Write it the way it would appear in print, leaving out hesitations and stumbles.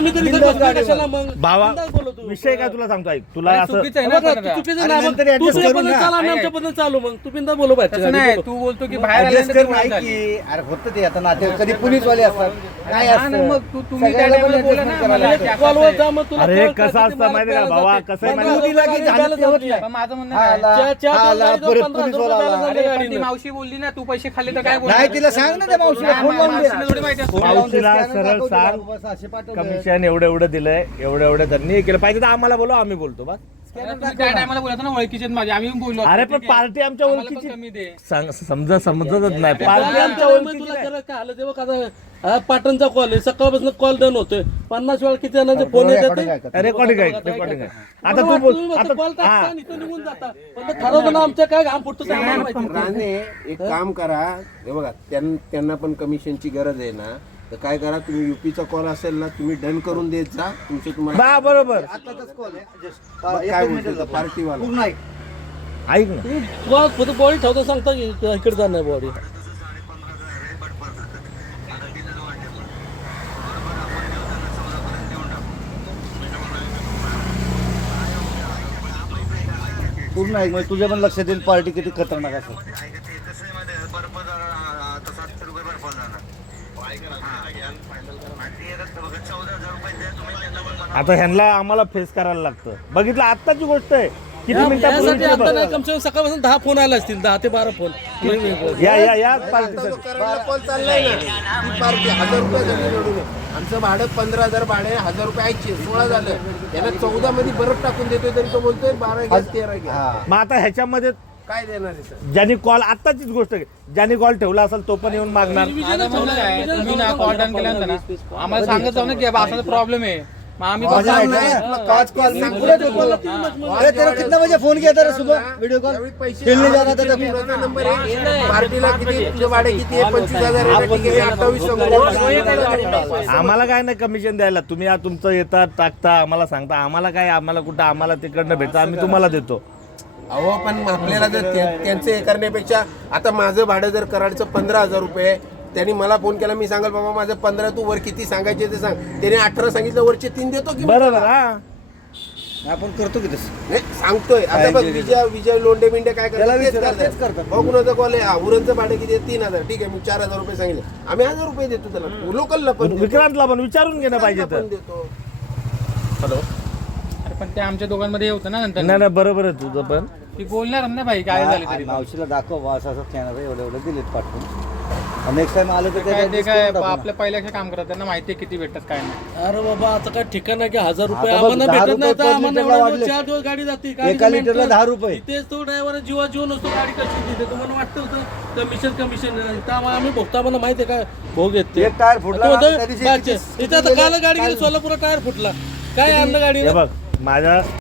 आम्ही तरी इथं बसलोय कशाला मग? भावा बिनधास्त बोलू तू. विषय काय तुला सांगतो ऐक तुला असं चुकीचं आहे बघा, ना तू पण चुकीचं अरे नाही मग. नंतर तू adjust तुझ्या करू पद्धतीने ना. चाल, आम्ही आमच्या पद्धतीने चालू मग. तू बिनधास्त बोलू बाहेरच्या तसं गाडी नाही बोलू. तू बोलतो की बाहेर ऍडजस्ट आल्यानंतर करून माहिती ऐक झाली. की अरे होतं ते आता नाते कधी पोलीसवाले असतात काय हा ना, मग तुम्ही त्या सगळ्याला टायमाला पण बोला ना, adjustment मला करायला की लागतं. असं कॉलवर आहे. जा मग तुला अरे कळलं कसं का असतं किती माहिती आहे का मला भावा जाते. कसं आहे पंधरा माहिती हजार की रुपये झालं गाडी ते होत जाते. नाही. पण माझं म्हणणं हा, काय आला, च्या आला, गाडीचं परत 15,000 पोलीसवाला रुपये आला. balance अरे आहे पण ती गाडीनं. मावशी बोलली ना तू पैसे खाल्ले तर काय बोलणार? नाही तिला सांग ना त्या मावशीला फोन लावून दे. मावशीला थोडी माहिती असतं. फोन लावून दे, मावशीला scanner सरळ दाखव तिला, सांग. बस असे पाठवले. कमिशन एवढं एवढं दिलंय एवढं एवढं त्यांनी हे केलं पाहिजे तर आम्हाला बोलव आम्ही बोलतो बस तुम्ही त्या टायमाला बोलत ना ओळखीचे आहेत माझे, आम्ही पण बोललो अरे ठीक पण आहे. पार्टी आमच्या आम्हाला पण ओळखीची कमी दे. समजतच नाही पार्टी पार्टी आमच्या आमच्या ओळखीची तुला नाही. खरं काय आलं तेव्हा का पाटणचा कॉल आहे सकाळपासून कॉल डन होतोय 50 वेळा किती जणांचे फोन येतात ते. रेकॉर्डिंग आहे रेकॉर्डिंग आहे आता तू बोल आता कॉल हा टाकता आणि इथून निघून जाता पण ते ठरवतं ना आमच्या काय घाम फुटतो ते आम्हाला माहिती. राणे एक काम करा हे बघा त्यांना पण कमिशनची गरज आहे ना तर काय करा तुम्ही युपीचा कॉल असेल ना तुम्ही डन करून देत जा तुमचे तुम्हाला बा बरोबर आताचाच call आहे, just. मग एकच काय minute बोलतो झालं. पार्टीवाला पूर्ण ऐक. ऐक ना तुम्ही फक्त बॉडी ठेवता सांगता की इकडे जाणार बॉडी पूर्ण ऐक म्हणजे तुझ्या पण लक्षात येईल पार्टी किती खतरनाक असेल. आता ह्यांना आम्हाला फेस करायला लागतं बघितलं आत्ताची गोष्ट आहे किती यासाठी मिनिटापूर्वी आता नाही कम से कम सकाळपासून 10 फोन आले असतील 10 ते 12 फोन या पार्टीसाठी करायला कॉल चाललाय ना ती पार्टी 1000 रुपये झाले निवडून ये. आमचं भाडं 15,000 भाडे 1000 रुपये ऐकचे 16 झालं त्याला 14 मध्ये बरं टाकून देतोय तरी तो बोलतोय 12 घ्या 13 घ्या हा. मग आता ह्याच्यामध्ये काय देणार आहे सर ज्यांनी कॉल आत्ताचीच गोष्ट आहे ज्यांनी कॉल ठेवला असेल तो पण येऊन मागणार आता म्हणलं काय, तुम्ही ना कॉल डन केल्यानंतर ना आम्हाला सांगत जाऊ ना की बाबा असा प्रॉब्लेम आहे मग आम्ही माझ्या बघा नाही, ना. तुला पाच कॉल मी पुढे देतो. अरे तेरा कितना बजे फोन किया था रे सुबह वीडियो कॉल त्यावेळी पैसे खेळणे जाना था तब. तुझा नंबर आहे पार्टीला किती तुझं भाडे किती आहे 25,000 आहे ना, ठीक आहे 2800 आम्हाला काय नाही कमिशन द्यायला तुम्ही तुमचं येतात टाकता आम्हाला सांगता आम्हाला काय आम्हाला कुठं आम्हाला तिकडनं भेटतं आम्ही तुम्हाला देतो अहो पण आपल्याला जर त्यांचं हे करण्यापेक्षा आता माझं भाडं जर कराडचं 15,000 रुपये त्यांनी मला फोन केला मी सांगाल बाबा माझं 15 तू वर किती सांगायचे ते सांग त्याने 18 सांगितलं वरचे 3 देतो की बरोबर हा आपण करतो की तसं. नाही, सांगतोय आता बघ विजय लोंढे बिंडे काय त्याला करतात तेच विचारा, तेच करतात करतात. भाऊ कुणाचा कॉल आहे उरणचं भाडं किती आहे 3,000 ठीक आहे मी 4,000 रुपये सांगितले आम्ही 1,000 रुपये देतो त्याला लोकलला पण देतो. विक्रांतला पण विचारून घेणं पाहिजे लोकलला तर पण देतो हॅलो अरे पण ते आमच्या दोघांमध्ये हे होतं ना नंतर नाही नाही बरोबर आहे तुझं पण ती बोलणार ना भाई काय झाले तरी पण. मावशीला दाखव बा असं असं चॅनल आहे एवढं एवढं दिलेत पाठवून नेक्स्ट टाइम आलं तर काय ते adjust काय करून टाकू ना. आपल्या पहिल्यापेक्षा काम करतात त्यांना माहिती आहे किती भेटतात काय नाही. अरे बाबा आता काय ठिकाण आहे की 1000 रुपये आता बघ, आम्हाला 10 भेटत नाही तर रुपये आम्हाला लिटरला एवढं वाढले. 4 दिवस गाडी जाते एका लिटरला 10 रुपये. इथेच तो ड्रायव्हर जीव नसतो गाडी कशी देते तुम्हाला वाटतं होतं कमिशन इथं आम्ही भोगतो आम्हाला माहिती आहे काय भोग येत ते एक टायर फुटला आता ना, होतं त्या दिवशी बाहेरचे. किती- इथं आता काल गाडी गेली सोलापूर टायर फुटला काय आणलं गाडी हे बघ माझ्या